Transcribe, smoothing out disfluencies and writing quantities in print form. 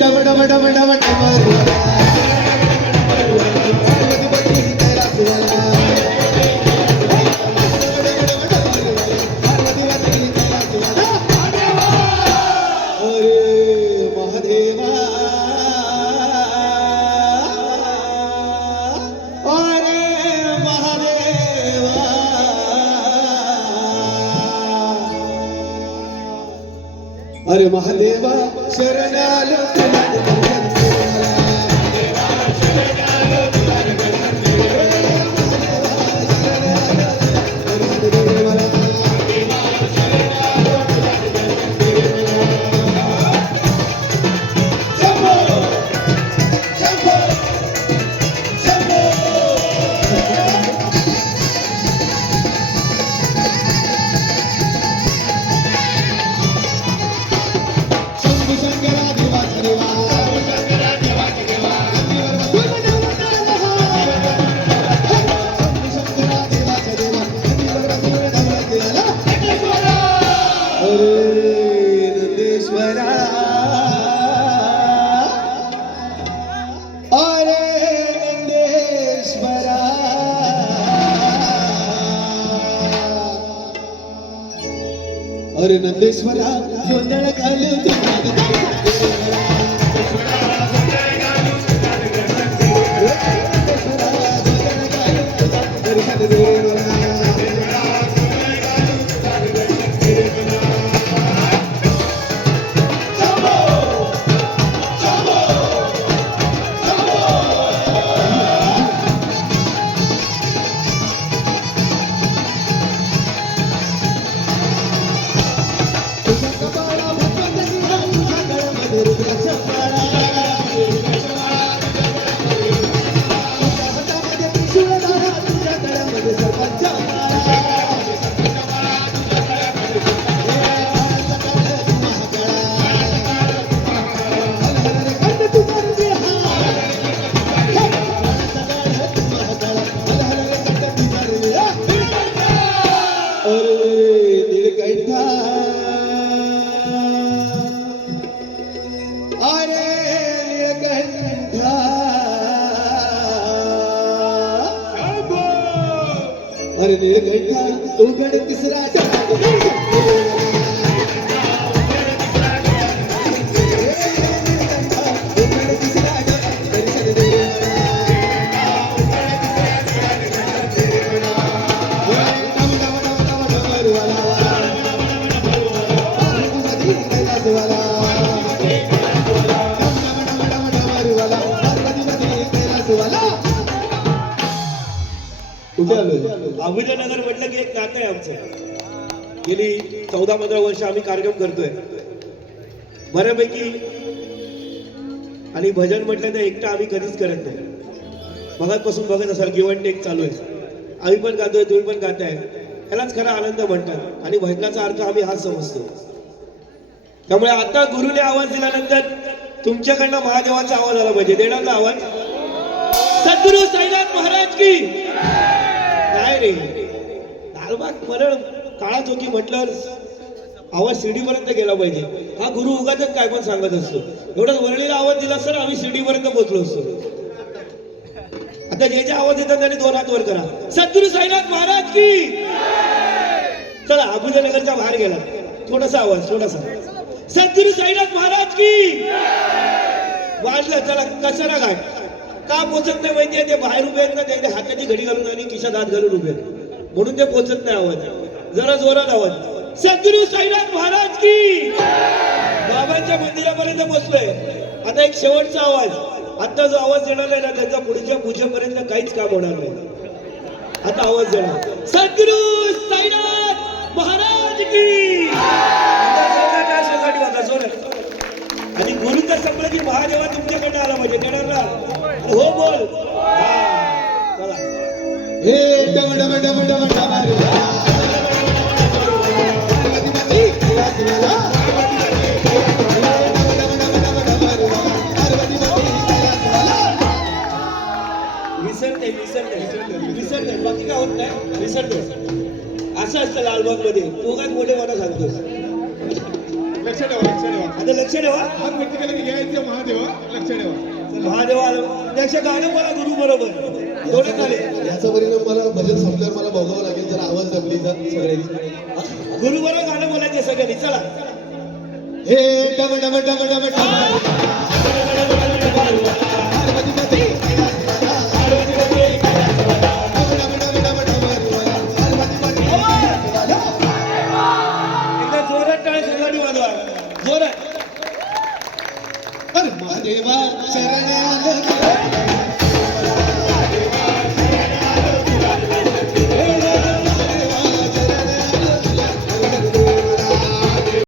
डब डब डब डब अरे महादेवा शरणालो तुला अरे नंदेश्वरा गोंधळ घालू अरे निर्घंटा उघड तिसरा अभिनगर म्हटलं की एक नातं आहे आमचं. गेली 14-15 वर्ष आम्ही कार्यक्रम करतोय बऱ्यापैकी. आणि भजन म्हटलं तर एकटं आम्ही कधीच करत नाही. मगापासून बघत असाल गिव्ह अँड टेक चालू आहे. आम्ही पण गातोय, तुम्ही पण गाताय. यालाच खरा आनंद म्हणतात. आणि भजनाचा अर्थ आम्ही हाच समजतो. त्यामुळे आता गुरुने आवाज दिल्यानंतर तुमच्याकडनं महादेवाचा आवाज आला पाहिजे. देणार ना आवाज? सद्गुरु साईनाथ महाराज की काय रे. लालबाग परळ काळात होती म्हटल्यावर आवाज शिर्डी पर्यंत गेला पाहिजे. हा गुरु उगाच काय पण सांगत असतो. एवढाच वरळीला आवाज दिला सर आम्ही शिर्डी पर्यंत पोहोचलो असतो. आता जे जे आवाज येतात त्याने 2 हात वर करा. सद्गुरु साईनाथ महाराज की. चला अबुजनगरचा बाहेर गेला थोडासा आवाज थोडासा. सद्गुरु साईनाथ महाराज की वाजलं. चला कचरा काय का पोचत नाही माहितीये. ते बाहेर उभे आहेत ना त्याने हाताची घडी घालून आणि खिशात हात घालून उभे म्हणून ते पोचत नाही आवाज. जरा जोरात आवाज. सद्गुरु साईनाथ महाराज की. बाबांच्या मंदिरापर्यंत पोचलोय. आता एक शेवटचा आवाज. आता जो आवाज येणार नाही ना त्याचा पुढच्या पूजेपर्यंत काहीच काम होणार नाही. आता आवाज येणार. सद्गुरु साईनाथ महाराज की. आणि गुरुचा संपलं की महादेवा तुमच्याकडे आला पाहिजे. देणार ना? हो बोल. चला हे डब डब डब डब विसरते बाकी काय होत नाही. विसरते असं असतं लालबाग मध्ये. तू काय मोठे मला सांगतोस. लक्ष ठेवा लक्ष ठेवा आता लक्ष ठेवा. हात वरती केलं की घ्यायचं महादेवा लक्ष ठेवा महादेवा त्याच्या गाणं बोला गुरु बरोबर थोडे चाले. याचा परिणाम मला भजन संपल्यावर मला बघावं लागेल जरा आवाज दबली जा सगळ्यांची. गुरु बरोबर गाणं बोलायचे सगळ्यांनी. चला हे डब डब डब डब डब एकदा जोरात टाळे सगळ्यांनी वाजवा जोरात. महादेवा शरण आलो